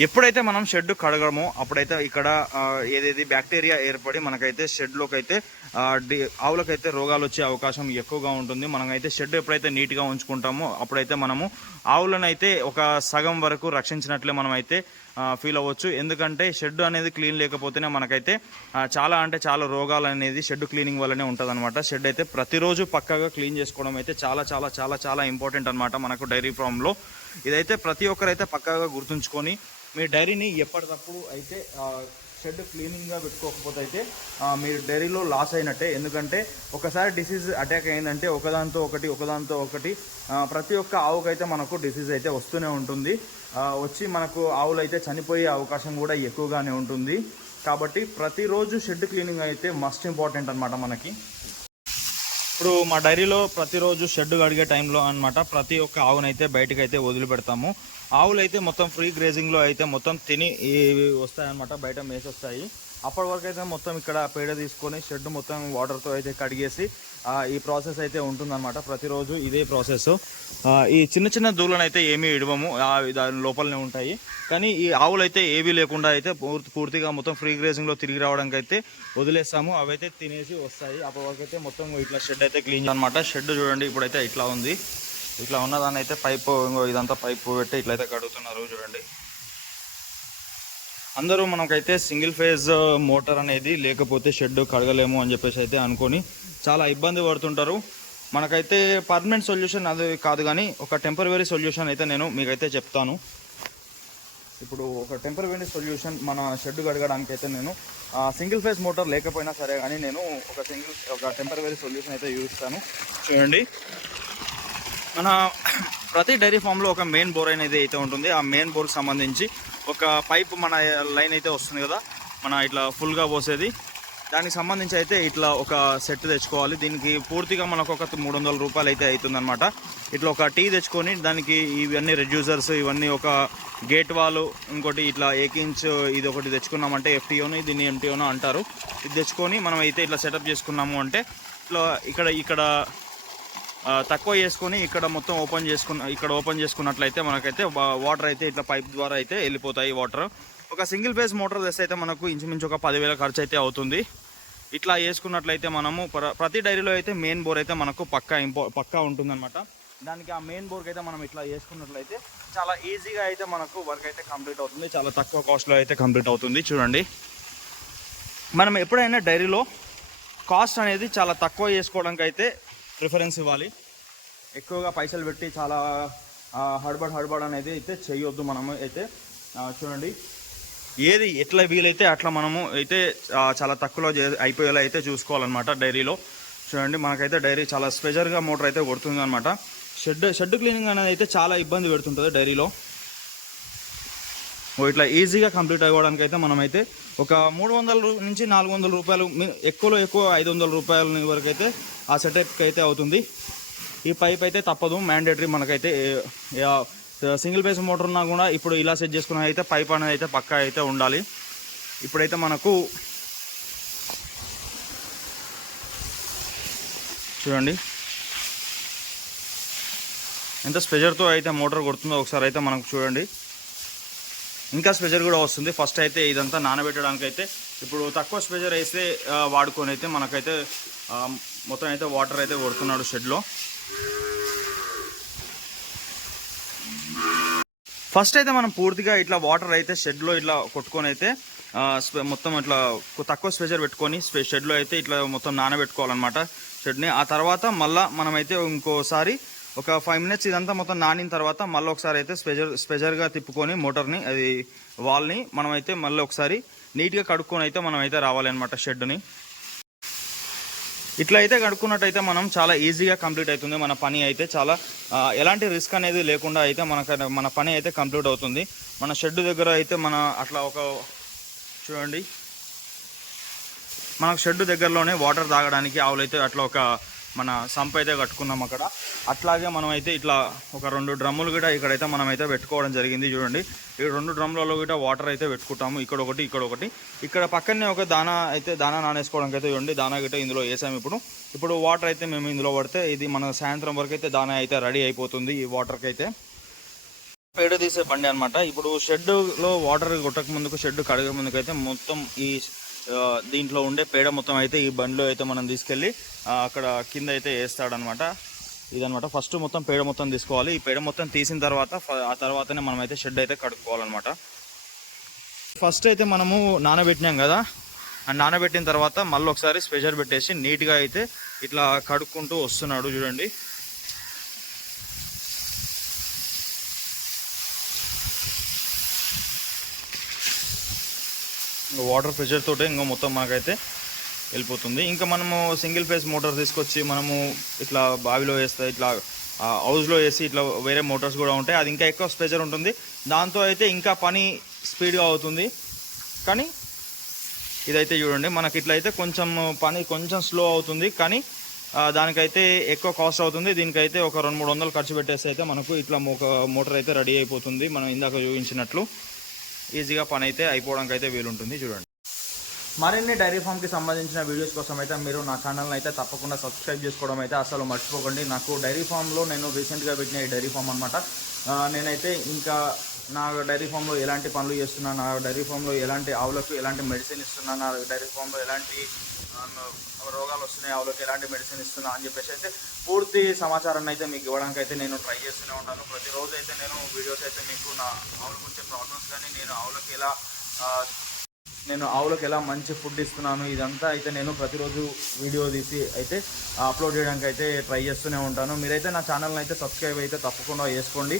ఎప్పుడైతే మనం షెడ్ కడగడమో అప్పుడైతే ఇక్కడ ఏదేది బ్యాక్టీరియా ఏర్పడి మనకైతే షెడ్లోకి అయితే ఆవులకైతే రోగాలు వచ్చే అవకాశం ఎక్కువగా ఉంటుంది. మనమైతే షెడ్ ఎప్పుడైతే నీట్గా ఉంచుకుంటామో అప్పుడైతే మనము ఆవులను అయితే ఒక సగం వరకు రక్షించినట్లే మనం అయితే ఫీల్ అవ్వచ్చు. ఎందుకంటే షెడ్ అనేది క్లీన్ లేకపోతేనే మనకైతే చాలా అంటే చాలా రోగాలు అనేది షెడ్ క్లీనింగ్ వల్లనే ఉంటుంది అనమాట. షెడ్ అయితే ప్రతిరోజు పక్కాగా క్లీన్ చేసుకోవడం అయితే చాలా చాలా చాలా చాలా ఇంపార్టెంట్ అనమాట మనకు డైరీ ఫామ్లో. ఇదైతే ప్రతి ఒక్కరైతే పక్కాగా గుర్తుంచుకొని మీ డైరీని ఎప్పటికప్పుడు అయితే షెడ్ క్లీనింగ్గా పెట్టుకోకపోతే అయితే మీరు డైరీలో లాస్ అయినట్టే. ఎందుకంటే ఒకసారి డిసీజ్ అటాక్ అయిందంటే ఒకదాంతో ఒకటి ప్రతి ఒక్క ఆవుకైతే మనకు డిసీజ్ అయితే వస్తూనే ఉంటుంది. వచ్చి మనకు ఆవులు అయితే చనిపోయే అవకాశం కూడా ఎక్కువగానే ఉంటుంది. కాబట్టి ప్రతిరోజు షెడ్ క్లీనింగ్ అయితే మస్ట్ ఇంపార్టెంట్ అనమాట మనకి. ఇప్పుడు మా డైరీలో ప్రతిరోజు షెడ్ కడిగే టైంలో అనమాట ప్రతి ఒక్క ఆవునైతే బయటకు అయితే వదిలిపెడతాము. ఆవులు అయితే మొత్తం ఫ్రీ గ్రేజింగ్లో అయితే మొత్తం తిని వస్తాయన్నమాట, బయట మేసి వస్తాయి. అప్పటి వరకు అయితే మొత్తం ఇక్కడ పేడ తీసుకొని షెడ్ మొత్తం వాటర్తో అయితే కడిగేసి ఈ ప్రాసెస్ అయితే ఉంటుందన్నమాట. ప్రతిరోజు ఇదే ప్రాసెస్. ఈ చిన్న చిన్న దూలను అయితే ఏమీ ఇడవము, దాని లోపలనే ఉంటాయి. కానీ ఈ ఆవులు అయితే ఏవీ లేకుండా అయితే పూర్తిగా మొత్తం ఫ్రీ గ్రేజింగ్లో తిరిగి రావడానికి అయితే వదిలేస్తాము. అవైతే తినేసి వస్తాయి. అప్పటి వరకు అయితే మొత్తం ఇట్లా షెడ్ అయితే క్లీన్ అనమాట. షెడ్ చూడండి ఇప్పుడైతే ఇట్లా ఉంది. ఇట్లా ఉన్నదాన్ని అయితే పైపు ఇదంతా పైపు పెట్టి ఇట్లయితే కడుగుతున్నారు చూడండి. అందరూ మనకైతే సింగిల్ ఫేజ్ మోటార్ అనేది లేకపోతే షెడ్ కడగలేము అని చెప్పేసి అయితే అనుకొని చాలా ఇబ్బంది పడుతుంటారు. మనకైతే పర్మనెంట్ సొల్యూషన్ అది కాదు, కానీ ఒక టెంపరరీ సొల్యూషన్ అయితే నేను మీకైతే చెప్తాను. ఇప్పుడు ఒక టెంపరరీ సొల్యూషన్ మన షెడ్ కడగడానికి అయితే నేను సింగిల్ ఫేజ్ మోటార్ లేకపోయినా సరే కానీ నేను ఒక టెంపరరీ సొల్యూషన్ అయితే యూస్తాను. చూడండి, మన ప్రతి డైరీ ఫామ్లో ఒక మెయిన్ బోర్ అనేది అయితే ఉంటుంది. ఆ మెయిన్ బోర్కి సంబంధించి ఒక పైప్ మన లైన్ అయితే వస్తుంది కదా, మన ఇట్లా ఫుల్గా పోసేది, దానికి సంబంధించి అయితే ఇట్లా ఒక సెట్ తెచ్చుకోవాలి. దీనికి పూర్తిగా మనకు ఒక 300 రూపాయలు అయితే అవుతుందన్నమాట. ఇట్లా ఒక టీ తెచ్చుకొని దానికి ఇవన్నీ రెడ్యూసర్స్, ఇవన్నీ ఒక గేట్ వాల్, ఇంకోటి ఇట్లా 1 ఇంచ్ ఇది ఒకటి తెచ్చుకున్నామంటే ఎఫ్టీఓను, దీన్ని ఎంటీఓను అంటారు. ఇది తెచ్చుకొని మనం అయితే ఇట్లా సెటప్ చేసుకున్నాము అంటే ఇట్లా ఇక్కడ తక్కువ చేసుకొని ఇక్కడ మొత్తం ఓపెన్ చేసుకున్నట్లయితే మనకైతే వాటర్ అయితే ఇట్లా పైప్ ద్వారా అయితే వెళ్ళిపోతాయి వాటర్. ఒక సింగిల్ ఫేజ్ మోటార్ తెస్తే అయితే మనకు ఇంచుమించు ఒక 10,000 ఖర్చు అయితే అవుతుంది. ఇట్లా వేసుకున్నట్లయితే మనము ప్రతి డైరీలో అయితే మెయిన్ బోర్ అయితే మనకు పక్కా ఉంటుందన్నమాట. దానికి ఆ మెయిన్ బోర్కి అయితే మనం ఇట్లా వేసుకున్నట్లయితే చాలా ఈజీగా అయితే మనకు వర్క్ అయితే కంప్లీట్ అవుతుంది. చాలా తక్కువ కాస్ట్లో అయితే కంప్లీట్ అవుతుంది. చూడండి, మనం ఎప్పుడైనా డైరీలో కాస్ట్ అనేది చాలా తక్కువ చేసుకోవడానికి అయితే ప్రిఫరెన్స్ ఇవ్వాలి. ఎక్కువగా పైసలు పెట్టి చాలా హడ్బడ్ అనేది అయితే చేయొద్దు. మనము అయితే చూడండి, ఏది ఎట్లా వీలైతే అట్లా మనము అయితే చాలా తక్కువలో అయిపోయేలా అయితే చూసుకోవాలన్నమాట డైరీలో. చూడండి, మనకైతే డైరీ చాలా స్పెషల్గా మోటార్ అయితే కొడుతుంది అనమాట. షెడ్ క్లీనింగ్ అనేది అయితే చాలా ఇబ్బంది పెడుతుంటుంది డైరీలో. ఇట్లా ఈజీగా కంప్లీట్ అవ్వడానికి అయితే మనమైతే ఒక 300 నుంచి 400 రూపాయలు, ఎక్కువలో ఎక్కువ 500 రూపాయల వరకు అయితే ఆ సెటప్కి అయితే అవుతుంది. ఈ పైప్ అయితే తప్పదు, మ్యాండేటరీ. మనకైతే సింగిల్ ఫేజ్ మోటార్ ఉన్నా కూడా ఇప్పుడు ఇలా సెట్ చేసుకున్న అయితే పైప్ అనేది అయితే పక్కా అయితే ఉండాలి. ఇప్పుడైతే మనకు చూడండి ఎంత స్పెజర్తో అయితే మోటార్ కొడుతుందో ఒకసారి అయితే మనకు చూడండి. ఇంకా స్పెజర్ కూడా వస్తుంది. ఫస్ట్ అయితే ఇదంతా నానబెట్టడానికి అయితే ఇప్పుడు తక్కువ స్పెజర్ వేస్తే వాడుకొని అయితే మనకైతే మొత్తం అయితే వాటర్ అయితే కొడుతున్నాడు షెడ్లో. ఫస్ట్ అయితే మనం పూర్తిగా ఇట్లా వాటర్ అయితే షెడ్లో ఇట్లా కొట్టుకొని అయితే మొత్తం ఇట్లా తక్కువ స్పెజర్ పెట్టుకొని షెడ్లో అయితే ఇట్లా మొత్తం నానబెట్టుకోవాలన్నమాట షెడ్ని. ఆ తర్వాత మళ్ళీ మనమైతే ఇంకోసారి ఒక 5 మినిట్స్ ఇదంతా మొత్తం నానిన తర్వాత మళ్ళీ ఒకసారి అయితే స్పెజర్గా తిప్పుకొని మోటార్ని, అది వాల్ని మనమైతే మళ్ళీ ఒకసారి నీట్గా కడుక్కొని అయితే మనం అయితే రావాలి అనమాట షెడ్ని. ఇట్లా అయితే కడుక్కున్నట్టయితే మనం చాలా ఈజీగా కంప్లీట్ అవుతుంది మన పని అయితే. చాలా ఎలాంటి రిస్క్ అనేది లేకుండా అయితే మన పని అయితే కంప్లీట్ అవుతుంది. మన షెడ్ దగ్గర అయితే మన అట్లా ఒక చూడండి, మనకు షెడ్ దగ్గరలోనే వాటర్ తాగడానికి ఆవులైతే అట్లా ఒక మన సంప్ అయితే కట్టుకున్నాం అక్కడ. అట్లాగే మనం అయితే ఇట్లా ఒక 2 డ్రమ్ములు కూడా ఇక్కడైతే మనం అయితే పెట్టుకోవడం జరిగింది. చూడండి, ఈ 2 డ్రమ్లలో కూడా వాటర్ అయితే పెట్టుకుంటాము. ఇక్కడ ఒకటి ఇక్కడ పక్కనే ఒక దానా నానేసుకోవడానికి అయితే చూడండి, దానా గిట్ట ఇందులో వేసాము. ఇప్పుడు వాటర్ అయితే మేము ఇందులో పడితే ఇది మన సాయంత్రం వరకు అయితే దానా అయితే రెడీ అయిపోతుంది ఈ వాటర్కి అయితే. పేడ తీసే బండి అనమాట. ఇప్పుడు షెడ్లో వాటర్ కొట్టక ముందుకు, షెడ్ కడగక ముందుకు అయితే మొత్తం ఈ దీంట్లో ఉండే పేడ మొత్తం అయితే ఈ బండిలో అయితే మనం తీసుకెళ్ళి అక్కడ కింద అయితే వేస్తాడనమాట. ఇదనమాట ఫస్ట్ మొత్తం పేడ మొత్తం తీసుకోవాలి. ఈ పేడ మొత్తం తీసిన తర్వాత ఆ తర్వాతనే మనం అయితే షెడ్ అయితే కడుక్కోవాలన్నమాట. ఫస్ట్ అయితే మనము నానబెట్టినాం కదా, నానబెట్టిన తర్వాత మళ్ళీ ఒకసారి స్పెషర్ పెట్టేసి నీట్గా అయితే ఇట్లా కడుక్కుంటూ వస్తున్నాడు చూడండి. వాటర్ ప్రెషర్ తోటే ఇంకా మొత్తం మనకైతే వెళ్ళిపోతుంది. ఇంకా మనము సింగిల్ ఫేజ్ మోటార్ తీసుకొచ్చి మనము ఇట్లా బావిలో వేస్తే, ఇట్లా హౌస్లో వేసి ఇట్లా వేరే మోటార్స్ కూడా ఉంటాయి, అది ఇంకా ఎక్కువ ప్రెషర్ ఉంటుంది. దాంతో అయితే ఇంకా పని స్పీడ్గా అవుతుంది. కానీ ఇదైతే చూడండి మనకి ఇట్లా అయితే కొంచెం పని కొంచెం స్లో అవుతుంది, కానీ దానికైతే ఎక్కువ కాస్ట్ అవుతుంది. దీనికైతే ఒక 200-300 ఖర్చు పెట్టేస్తే అయితే మనకు ఇట్లా ఒక మోటార్ అయితే రెడీ అయిపోతుంది. మనం ఇందాక చూపించినట్లు ఈజీగా పని అయితే అయిపోవడానికి అయితే వీలుంటుంది. చూడండి, మరిన్ని డైరీ ఫామ్కి సంబంధించిన వీడియోస్ కోసం అయితే మీరు నా ఛానల్ని అయితే తప్పకుండా సబ్స్క్రైబ్ చేసుకోవడం అయితే అసలు మర్చిపోకండి. నాకు డైరీ ఫామ్లో నేను రీసెంట్గా పెట్టిన ఈ డైరీ ఫామ్ అనమాట. నేనైతే ఇంకా నా డైరీ ఫామ్లో ఎలాంటి పనులు చేస్తున్నా, నా డైరీ ఫామ్లో ఎలాంటి ఆవులకు ఎలాంటి మెడిసిన్ ఇస్తున్నా, నా డైరీ ఫామ్లో ఎలాంటి రోగాలు వస్తున్నాయి, ఆవులకు ఎలాంటి మెడిసిన్ ఇస్తున్నా అని చెప్పేసి అయితే పూర్తి సమాచారాన్ని అయితే మీకు ఇవ్వడానికి అయితే నేను ట్రై చేస్తూనే ఉంటాను. ప్రతిరోజు అయితే నేను వీడియోస్ అయితే మీకు నా ఆవులకు వచ్చే ప్రాబ్లమ్స్ కానీ, నేను ఆవులకు ఎలా మంచి ఫుడ్ ఇస్తున్నాను, ఇదంతా అయితే నేను ప్రతిరోజు వీడియో తీసి అయితే అప్లోడ్ చేయడానికి అయితే ట్రై చేస్తూనే ఉంటాను. మీరైతే నా ఛానల్ని అయితే సబ్స్క్రైబ్ అయితే తప్పకుండా చేసుకోండి.